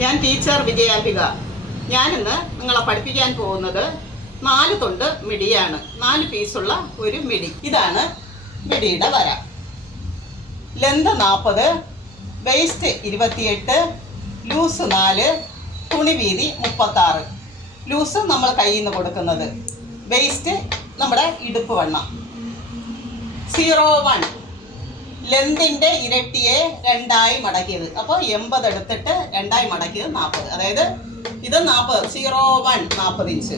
ഞാൻ ടീച്ചർ വിജയാംബിക. ഞാനിന്ന് നിങ്ങളെ പഠിപ്പിക്കാൻ പോകുന്നത് 4 തുണ്ട് മിഡിയാണ്. 4 പീസുള്ള ഒരു മിഡി. ഇതാണ് മിഡിയുടെ വര. ലെന്ത് 40, വേസ്റ്റ് 28, ലൂസ് 4, തുണി വീതി 36. ലൂസ് നമ്മൾ കയ്യിൽ നിന്ന് കൊടുക്കുന്നത്, വേസ്റ്റ് നമ്മുടെ ഇടുപ്പ് വണ്ണം. 01 ലെന്തിൻ്റെ ഇരട്ടിയെ 2ആയി മടക്കിയത്. അപ്പോൾ 80 എടുത്തിട്ട് 2ആയി മടക്കിയത് 40. അതായത് ഇത് 40, 01 40 ഇഞ്ച്.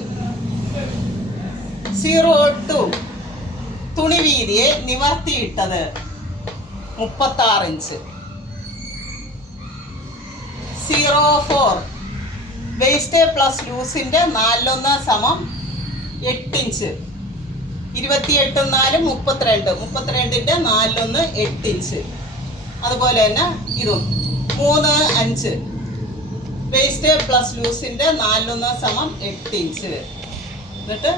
02 തുണി വീതിയെ നിവർത്തിയിട്ടത് 36 ഇഞ്ച്. 04 വേസ്റ്റ് പ്ലസ് ലൂസിൻ്റെ 4/1 സമം 8 ഇഞ്ച്. 28 4 32, 32ൻ്റെ 4/1 8 ഇഞ്ച്. അതുപോലെ തന്നെ ഇതും 3 5 വേസ്റ്റ് പ്ലസ് ലൂസിൻ്റെ 4/1 സമം 8 ഇഞ്ച്. എന്നിട്ട്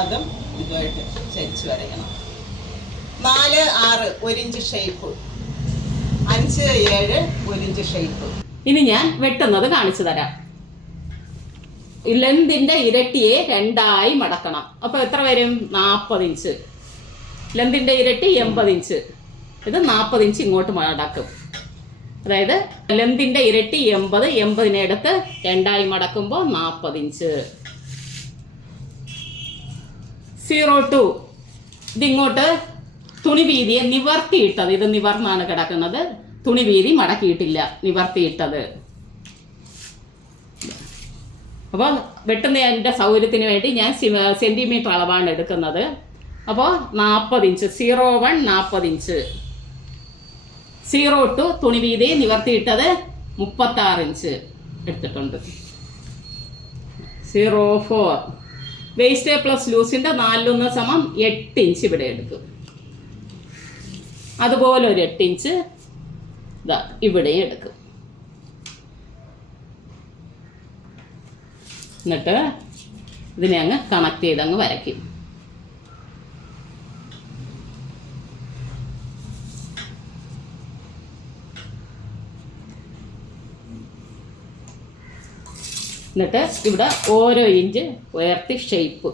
അതും ഇതുമായിട്ട് ചേർച്ച് വരയ്ക്കണം. 4 6 1 ഇഞ്ച് ഷേപ്പ്, 5 7 1 ഇഞ്ച് ഷേപ്പ്. ഇനി ഞാൻ വെട്ടുന്നത് കാണിച്ചു തരാം. ലെന്തിൻ്റെ ഇരട്ടിയെ 2ആയി മടക്കണം. അപ്പോൾ എത്ര വരും? 40 ഇഞ്ച്. ലെന്തിൻ്റെ ഇരട്ടി 80 ഇഞ്ച്. ഇത് 40 ഇഞ്ച് ഇങ്ങോട്ട് മടക്കും. അതായത് ലെന്തിൻ്റെ ഇരട്ടി 80, 80നെ എടുത്ത് 2ആയി മടക്കുമ്പോൾ 40 ഇഞ്ച്. 02 ഇതിങ്ങോട്ട് തുണി വീതിയെ നിവർത്തിയിട്ടത്. ഇത് നിവർന്നാണ് കിടക്കുന്നത്. തുണി വീതി മടക്കിയിട്ടില്ല, നിവർത്തിയിട്ടത്. അപ്പോൾ വെട്ടുന്നതിൻ്റെ സൗകര്യത്തിന് വേണ്ടി ഞാൻ സെൻറ്റിമീറ്റർ അളവാണ് എടുക്കുന്നത്. അപ്പോൾ 40 ഇഞ്ച്. 01 40 ഇഞ്ച്. 02 തുണി വീതി നിവർത്തിയിട്ടത് 36 ഇഞ്ച് എടുത്തിട്ടുണ്ട്. 04 വേസ്റ്റ് പ്ലസ് ലൂസിൻ്റെ 4/1 സമം 8 ഇഞ്ച് ഇവിടെ എടുക്കും. അതുപോലെ ഒരു 8 ഇഞ്ച് ഇതാ ഇവിടെയും എടുക്കും. എന്നിട്ട് ഇതിനെ അങ്ങ് കണക്ട് ചെയ്തങ്ങ് വരയ്ക്കും. എന്നിട്ട് ഇവിടെ ഓരോ ഇഞ്ച് ഉയർത്തി ഷേപ്പ്.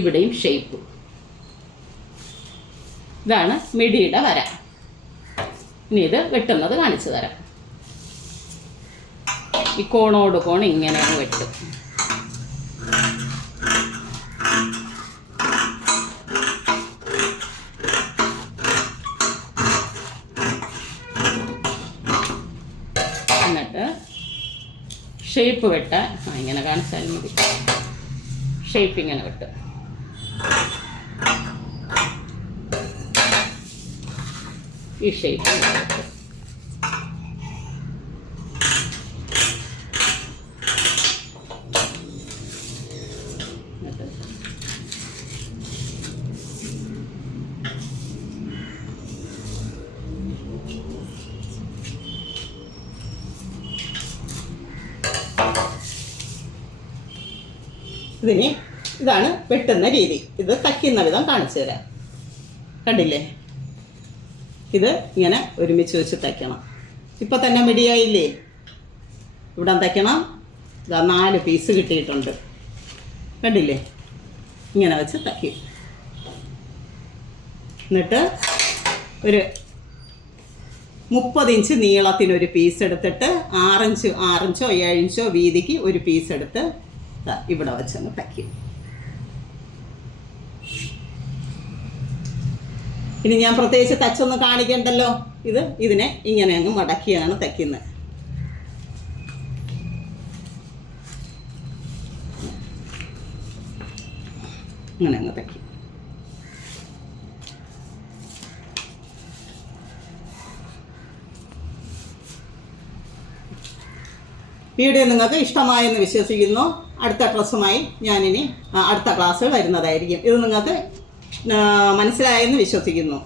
ഇവിടെയും ഷേപ്പ്. ഇതാണ് മിഡിയുടെ വര. ഇനി ഇത് വെട്ടുന്നത് കാണിച്ചു തരാം. ഈ കോണോട് കോൺ ഇങ്ങനെ വെട്ടും. എന്നിട്ട് ഷേപ്പ് വെട്ടാൻ ഇങ്ങനെ കാണിച്ചാൽ മതി. ഷേപ്പ് ഇങ്ങനെ വെട്ടും. ഈ ഷേപ്പ് ഇതിന് ഇതാണ് വെട്ടുന്ന രീതി. ഇത് തയ്ക്കുന്ന വിധം കാണിച്ചു തരാം. കണ്ടില്ലേ? ഇത് ഇങ്ങനെ ഒരുമിച്ച് വെച്ച് തയ്ക്കണം. ഇപ്പം തന്നെ മിഡിയായില്ലേ? ഇവിടെ തയ്ക്കണം. ഇതാ 4 പീസ് കിട്ടിയിട്ടുണ്ട്. കണ്ടില്ലേ? ഇങ്ങനെ വെച്ച് തയ്ക്കും. എന്നിട്ട് ഒരു 30 ഇഞ്ച് നീളത്തിനൊരു പീസ് എടുത്തിട്ട് 6 ഇഞ്ചോ 7 ഇഞ്ചോ വീതിക്ക് ഒരു പീസ് എടുത്ത് ഇവിടെ വെച്ചങ്ങ് തയ്ക്കും. ഇനി ഞാൻ പ്രത്യേകിച്ച് തച്ചൊന്നും കാണിക്കണ്ടല്ലോ. ഇതിനെ ഇങ്ങനെ അങ്ങ് മടക്കിയാണ് തയ്ക്കുന്നത്. ഇങ്ങനെ അങ്ങ് തയ്ക്കും. വീഡിയോ നിങ്ങൾക്ക് ഇഷ്ടമായെന്ന് വിശ്വസിക്കുന്നു. അടുത്ത ഡ്രസ്സുമായി ഞാനിനി അടുത്ത ക്ലാസ്സിൽ വരുന്നതായിരിക്കും. ഇത് നിങ്ങൾക്ക് മനസ്സിലായെന്ന് വിശ്വസിക്കുന്നു.